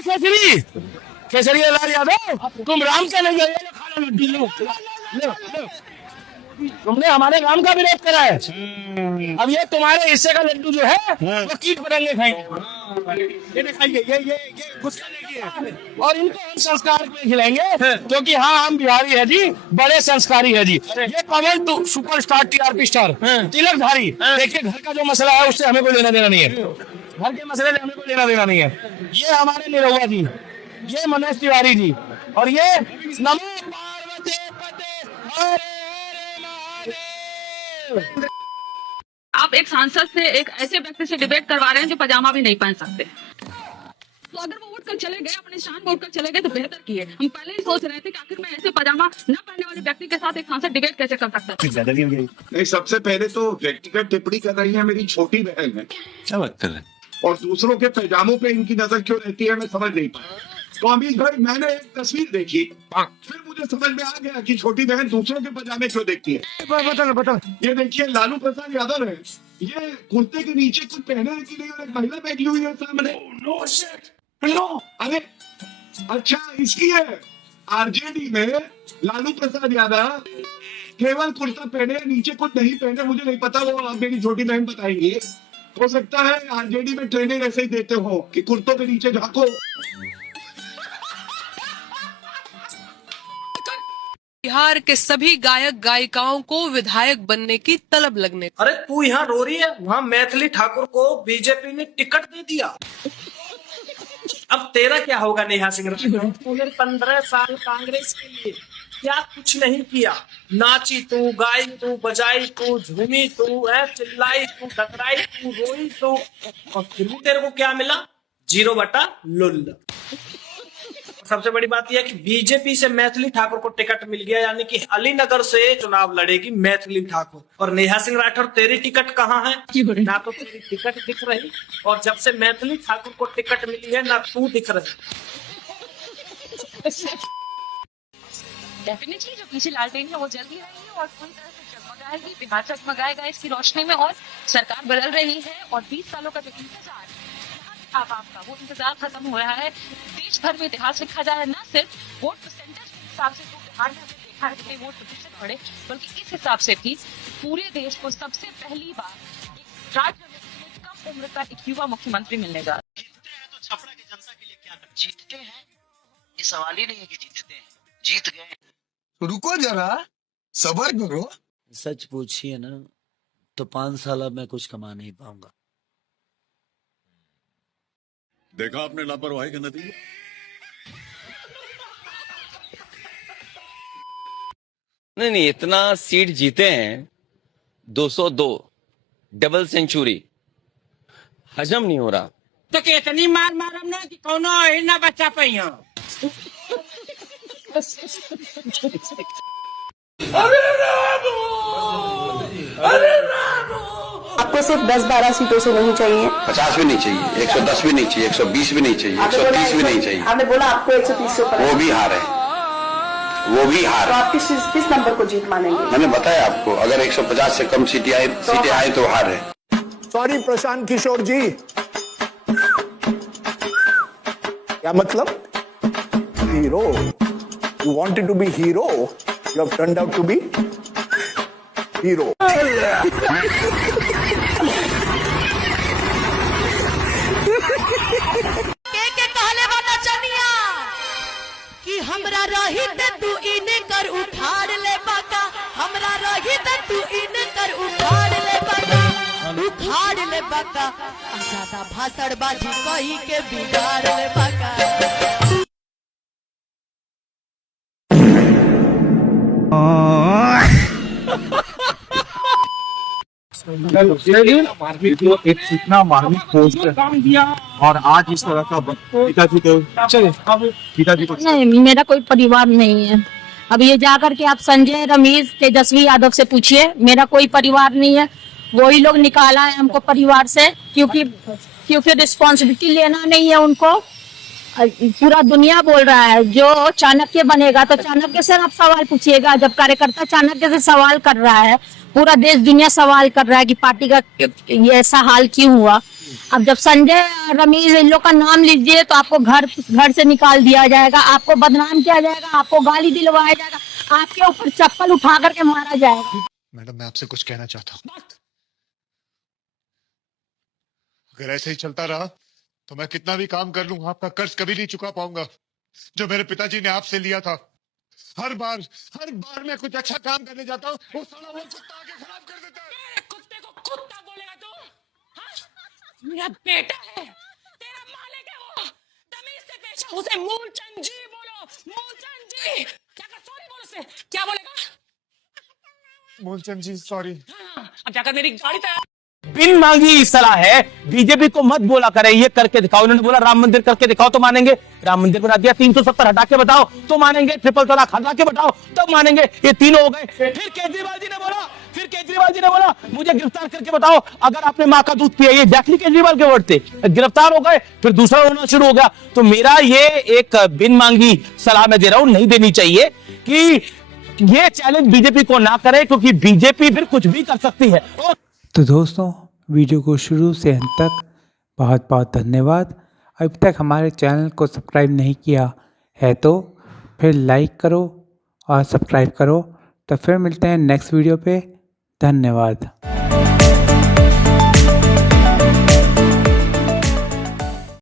केसरी केसरी लाल यादव, तुम राम से नहीं गए खाना लड्डू लो। तुमने हमारे राम का विरोध करा है, अब ये तुम्हारे हिस्से का लड्डू जो है वो कीट पतंगे खाएंगे। ये दिखाइए, ये गुस्सा देखिए, और इनको हम संस्कार में खिलाएंगे क्योंकि हाँ हम बिहारी है जी, बड़े संस्कारी है जी। ये कमल सुपरस्टार टीआरपी स्टार तिलकधारी, देखिए घर का जो मसला है उससे हमें कोई लेना देना नहीं है, घर के मसले से हमें कोई लेना देना नहीं है। ये हमारे निरहुआ जी, ये मनोज तिवारी जी, और ये नमो पार्वती पते हरे आप एक सांसद से, एक ऐसे व्यक्ति से डिबेट करवा रहे हैं जो पजामा भी नहीं पहन सकते। तो अगर वो उठ कर चले गए, अपने शान में उठ कर चले गए तो बेहतर किए। हम पहले ही सोच रहे थे कि आखिर में ऐसे पजामा न पहनने वाले व्यक्ति के साथ एक सांसद डिबेट कैसे कर सकता है। नहीं, सबसे पहले तो व्यक्तिगत टिप्पणी कर रही है मेरी छोटी बहन है, क्या बात कर रहे हैं? और दूसरों के पैजामों पे इनकी नजर क्यों रहती है मैं समझ नहीं पाया। तो अमित भाई, मैंने एक तस्वीर देखी, फिर मुझे समझ में आ गया कि छोटी बहन दूसरों के पजामे क्यों देखती है। बता ये देखिए, लालू प्रसाद यादव है, ये कुर्ते के नीचे कुछ पहने है कि नहीं, और एक महिला बैठी हुई है सामने। नो, अरे अच्छा, इसकी है आरजेडी में लालू प्रसाद यादव केवल कुर्ता पहने, नीचे कुछ नहीं पहने। मुझे नहीं पता, वो आप मेरी छोटी बहन बताएंगी। हो सकता है आरजेडी में ट्रेनिंग ऐसे ही देते हो कि कुर्तों के नीचे झांको। बिहार के सभी गायक गायिकाओं को विधायक बनने की तलब लगने। अरे तू यहाँ रो रही है, वहाँ मैथिली ठाकुर को बीजेपी ने टिकट दे दिया। अब तेरा क्या होगा नेहा सिंह? तूने 15 साल कांग्रेस के लिए क्या कुछ नहीं किया। नाची तू, गाई तू, बजाई तू, झूमी तू, चिल्लाई तू, टकराई तू, रोई तू, और फिर भी तेरे को क्या मिला? 0/लुल। सबसे बड़ी बात यह है कि बीजेपी से मैथिली ठाकुर को टिकट मिल गया, यानी कि अलीनगर से चुनाव लड़ेगी मैथिली ठाकुर। और नेहा सिंह राठौर, तेरी टिकट कहाँ है? ना तो तेरी टिकट दिख रही, और जब से मैथिली ठाकुर को टिकट मिली है ना तू दिख रही। डेफिनेटली जो पीछे लालटेन है वो जल ही रही है और पूरी तरह से जगमगाएगी, बिहार जगमगाएगा इसकी रोशनी में। और सरकार बदल रही है और 20 सालों का जो इंतजार आवाम का, वो इंतजार खत्म हो रहा है। देश भर में इतिहास लिखा जा रहा है, न सिर्फ वोट परसेंटेज के हिसाब से तो बिहार में हमने देखा है कि वोट प्रतिशत बढ़े, बल्कि इस हिसाब से भी पूरे देश को सबसे पहली बार एक राज्य में कम उम्र का एक युवा मुख्यमंत्री मिलने जा रहा है। जीतते हैं तो छपरा की जनता के लिए क्या कर? जीतते हैं, ये सवाल ही नहीं है कि जीतते हैं, जीत गए। रुको जरा, सबर करो। सच पूछिए ना तो 5 साल मैं कुछ कमा नहीं पाऊंगा। देखा आपने लापरवाही का नतीजा। नहीं, इतना सीट जीते हैं, 202 डबल सेंचुरी, हजम नहीं हो रहा। तो कितनी मार मारम ना कि कोनो ही ना बचा पाई। आपको सिर्फ 10-12 सीटों से नहीं चाहिए, 50 भी नहीं चाहिए, 110 भी नहीं चाहिए, 120 भी नहीं चाहिए, 130 भी नहीं चाहिए। आपने बोला आपको 130 से ऊपर, वो भी हार है, वो भी हार तो है। आप किस नंबर को जीत मानेंगे? मैंने बताया आपको, अगर 150 से कम सीटें आए तो हार है। सॉरी प्रशांत किशोर जी, क्या मतलब? Hero, you wanted to be hero, you have turned out to be hero. कि हमरा रही तू इन कर उठाड़ ले बाका, हमरा रही तू इन कर उठाड़ ले बाका, उखाड़ ले बाका, ज्यादा भाषणबाजी कही के बिगाड़ ले बाका। एक इतना मार्मिक पोस्ट है और आज इस तरह का पिताजी को नहीं, मेरा कोई परिवार नहीं है। अब ये जाकर के आप संजय, रमेश, तेजस्वी यादव से पूछिए, मेरा कोई परिवार नहीं है। वही लोग निकाला है हमको परिवार से, क्योंकि रिस्पॉन्सिबिलिटी लेना नहीं है उनको। पूरा दुनिया बोल रहा है जो चाणक्य बनेगा तो चाणक्य से आप सवाल पूछिएगा। जब कार्यकर्ता चाणक्य से सवाल कर रहा है, पूरा देश दुनिया सवाल कर रहा है कि पार्टी का ये ऐसा हाल क्यों हुआ। अब जब संजय रमेश इन लोग का नाम लीजिए तो आपको घर से निकाल दिया जाएगा, आपको बदनाम किया जाएगा, आपको गाली दिलवाया जाएगा, आपके ऊपर चप्पल उठा करके मारा जाएगा। मैडम मैं आपसे कुछ कहना चाहता हूँ, अगर ऐसे ही चलता रहा तो मैं कितना भी काम कर लूं आपका कर्ज कभी नहीं चुका पाऊंगा जो मेरे पिताजी ने आपसे लिया था। हर बार मैं कुछ अच्छा काम करने जाता हूँ वो साला वो कुत्ता आके खराब कर देता है। कुत्ते को कुत्ता बोलेगा तू? हाँ? मेरा बेटा है, तेरा मालिक है वो। तमीज से पेश आओ, उसे मूलचंद जी बोलो, मूलचंद जी। जाकर सॉरी बोलो उसे। क्या बोलेगा? मूलचंद जी सॉरी। हाँ, अब जाकर मेरी गाड़ी तैयार। बिन मांगी सलाह है, बीजेपी को मत बोला करे, ये करके दिखाओ। उन्होंने बोला राम मंदिर करके दिखाओ तो मानेंगे, राम मंदिर बना दिया। 370 हटा के बताओ तो मानेंगे, ट्रिपल तलाक हटा के बताओ तो मानेंगे। ये तीनों हो गए। फिर केजरीवाल जी ने बोला मुझे गिरफ्तार करके बताओ अगर आपने माँ का दूध पिया। ये एग्जैक्टली केजरीवाल के वर्ड थे। गिरफ्तार हो गए, फिर दूसरा होना शुरू हो गया। तो मेरा ये एक बिन मांगी सलाह मैं दे रहा हूं, नहीं देनी चाहिए कि ये चैलेंज बीजेपी को ना करे, क्योंकि बीजेपी फिर कुछ भी कर सकती है। तो दोस्तों वीडियो को शुरू से अंत तक बहुत बहुत धन्यवाद। अभी तक हमारे चैनल को सब्सक्राइब नहीं किया है तो फिर लाइक करो और सब्सक्राइब करो। तो फिर मिलते हैं नेक्स्ट वीडियो पे। धन्यवाद।